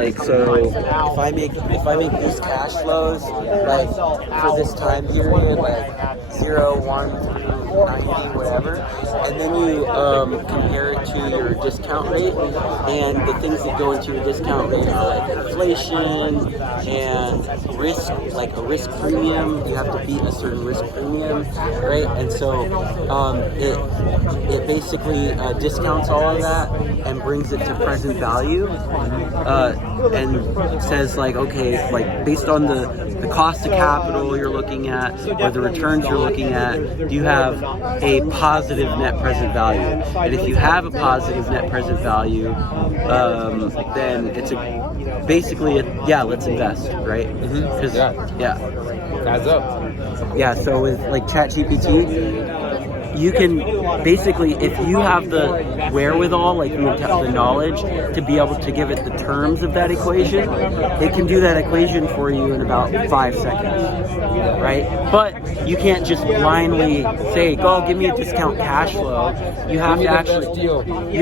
Like, so if I make these cash flows, like for this time period, like 0, 1 through 90, whatever, and then you compare it to your discount rate, and the things that go into your discount rate are like inflation and risk, like a risk premium. You have to beat a certain risk premium, right? And so it basically discounts all of that and brings it to present value, and says like, okay, like based on the cost of capital you're looking at or the returns you're looking at, do you have a positive net present value? And if you have a positive net present value, then it's let's invest, right? Because adds up. Yeah, so with like ChatGPT, you can basically, if you have the wherewithal, like the knowledge to be able to give it the terms of that equation, it can do that equation for you in about 5 seconds, right? But you can't just blindly say, "Go, give me a discount cash flow." You have to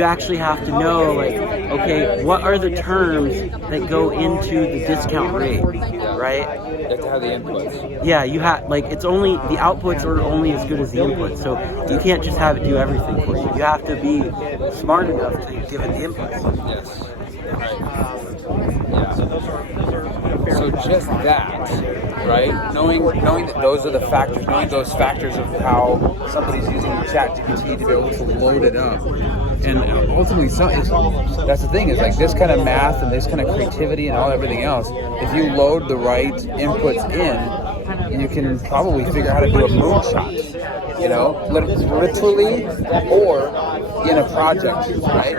actually have to know, like, okay, what are the terms that go into the discount rate, right? You have to have the inputs. Yeah, you have, like, it's only, the outputs are only as good as the inputs, so you can't just have it do everything for you. You have to be smart enough to give it the inputs. Yes. Right. Yeah. So just that, right? Knowing that those are the factors, knowing those factors of how somebody's using ChatGPT to be able to load it up. And ultimately, that's the thing, is like this kind of math and this kind of creativity and everything else, if you load the right inputs in, you can probably figure out how to do a moonshot, you know, literally or in a project, right?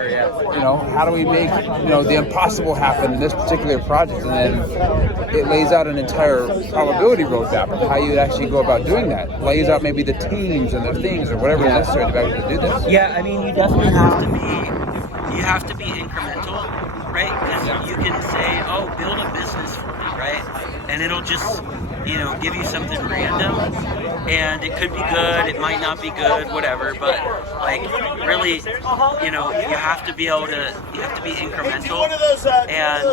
You know, how do we make, the impossible happen in this particular project? And then it lays out an entire probability roadmap of how you actually go about doing that. Lays out maybe the teams and the things or whatever is necessary to be able to do this. Yeah, I mean, you definitely have to be incremental, right? Because you can say, "Oh, build a business for me," right? And it'll just, give you something random, and it could be good, it might not be good, whatever. But like, really, you have to be able to, you have to be incremental and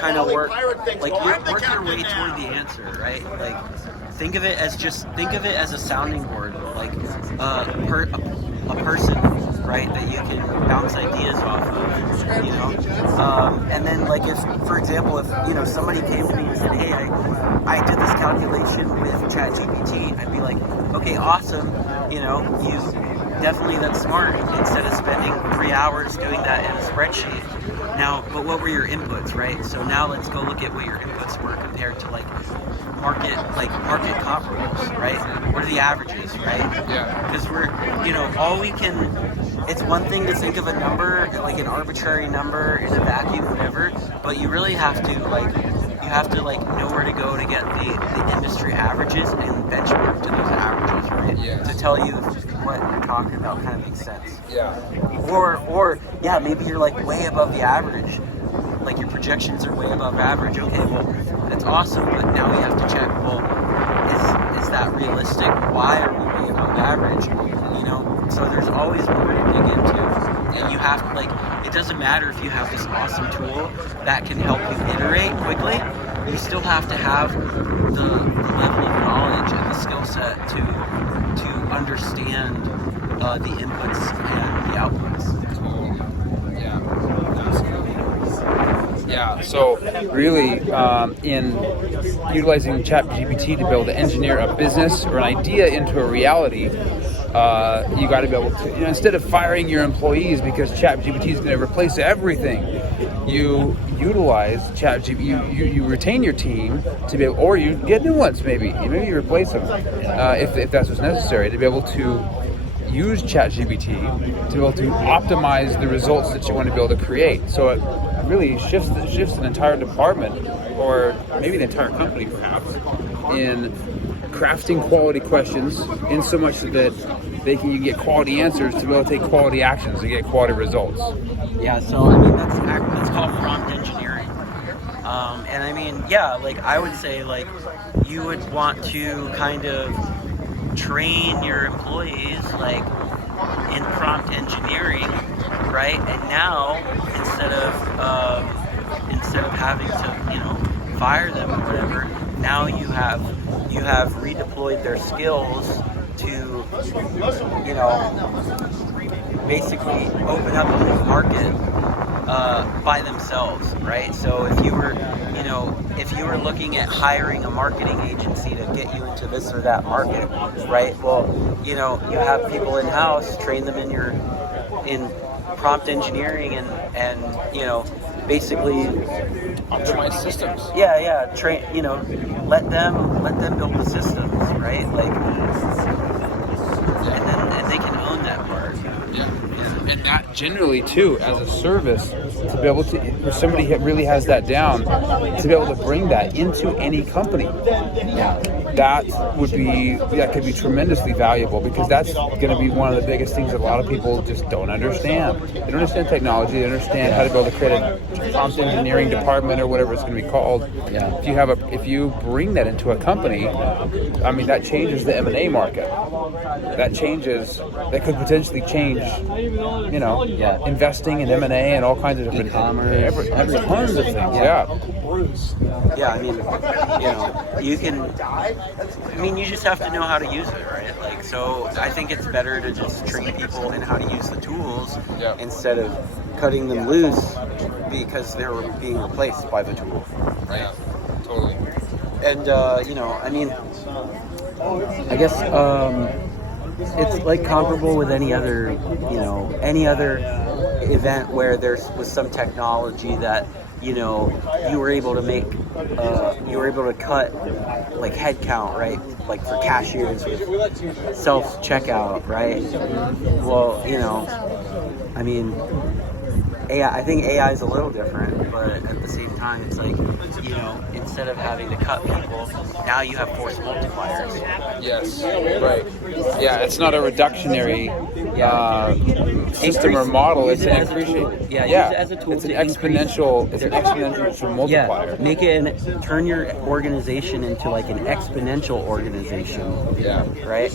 kind of work your way toward the answer, right? Like, think of it as a sounding board, like a person, right, that you can bounce ideas off of, and then, like, if, for example, if somebody came to me and said, "Hey, I did this calculation with ChatGPT," I'd be like, "Okay, awesome, you definitely, that's smart, instead of spending 3 hours doing that in a spreadsheet. Now, but what were your inputs, right? So now let's go look at what your inputs were compared to market comparables, right? What are the averages, right? Yeah. Because it's one thing to think of a number, like an arbitrary number in a vacuum, whatever, but you really have to know where to go to get the industry averages and benchmark to those averages, right? Yes. To tell you what you're talking about kind of makes sense. Yeah. Or maybe you're like way above the average. Like your projections are way above average. Okay, well, that's awesome, but now we have to check, well, is that realistic? Why are we way above average? So there's always more to dig into. And you have, it doesn't matter if you have this awesome tool that can help you iterate quickly. You still have to have the level of knowledge and the skill set to understand the inputs and the outputs. Yeah, so really, in utilizing ChatGPT to be able to engineer a business or an idea into a reality, you got to be able to, instead of firing your employees because ChatGPT is going to replace everything, you utilize ChatGPT, you retain your team to be able, or you get new ones maybe you replace them if that's what's necessary, to be able to use ChatGPT to be able to optimize the results that you want to be able to create. So it really shifts an entire department, or maybe the entire company perhaps, in crafting quality questions, in so much that you can get quality answers to be able to take quality actions and get quality results. Yeah, so I mean that's called prompt engineering. And I mean, I would say you would want to kind of train your employees in prompt engineering, right? And now instead of having to, fire them or whatever, now you have redeployed their skills to, basically open up a new market by themselves, right? So if you were looking at hiring a marketing agency to get you into this or that market, right? Well, you have people in house, train them in prompt engineering and basically Optimize systems. train, let them build the systems, right? Like, and they can own that part. Yeah. And that generally too, as a service, to be able to, if somebody really has that down, to be able to bring that into any company, that could be tremendously valuable, because that's going to be one of the biggest things that a lot of people just don't understand. They don't understand technology. They don't understand how to be able to create a prompt engineering department or whatever it's going to be called. Yeah. If you bring that into a company, I mean, that changes the M&A market. That could potentially change, investing in M&A and all kinds of different e-commerce, everything. Tons of things. Yeah, I mean, you just have to know how to use it, right? Like, so I think it's better to just train people in how to use the tools instead of cutting them loose because they're being replaced by the tool. Right. Yeah, totally. And, I guess it's like comparable with any other event where there was some technology that you were able to make, you were able to cut like head count, right? Like for cashiers with self checkout, right? Well, I think AI is a little different, but at the same time, it's like, instead of having to cut people, now you have force multipliers. Yes, right. Yeah, it's not a reductionary system or model. It's an increasing. Use it as a tool. It's an exponential. It's an exponential multiplier. Make it turn your organization into like an exponential organization. Yeah. Right.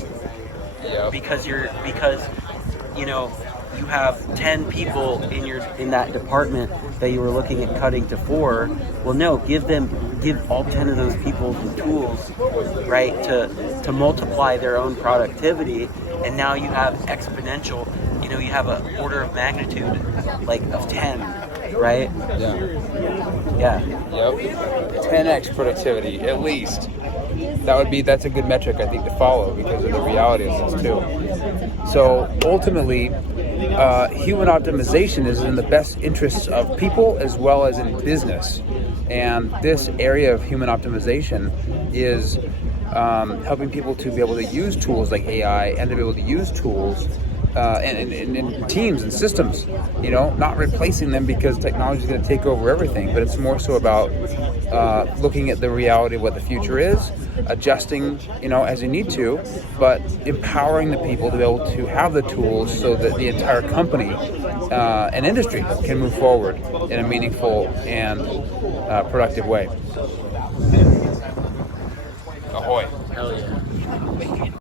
Yeah. Because you have 10 people in that department that you were looking at cutting to 4. Well, no, give all 10 of those people the tools, right, to multiply their own productivity, and now you have exponential. You have an order of magnitude like of 10, right? Yeah. Yep. 10x productivity at least. That's a good metric, I think, to follow because of the reality of this too. So ultimately, human optimization is in the best interests of people as well as in business. And this area of human optimization is helping people to be able to use tools like AI and to be able to use tools in teams and systems, not replacing them because technology is going to take over everything, but it's more so about looking at the reality of what the future is, adjusting, as you need to, but empowering the people to be able to have the tools so that the entire company and industry can move forward in a meaningful and productive way. Ahoy. Hell yeah.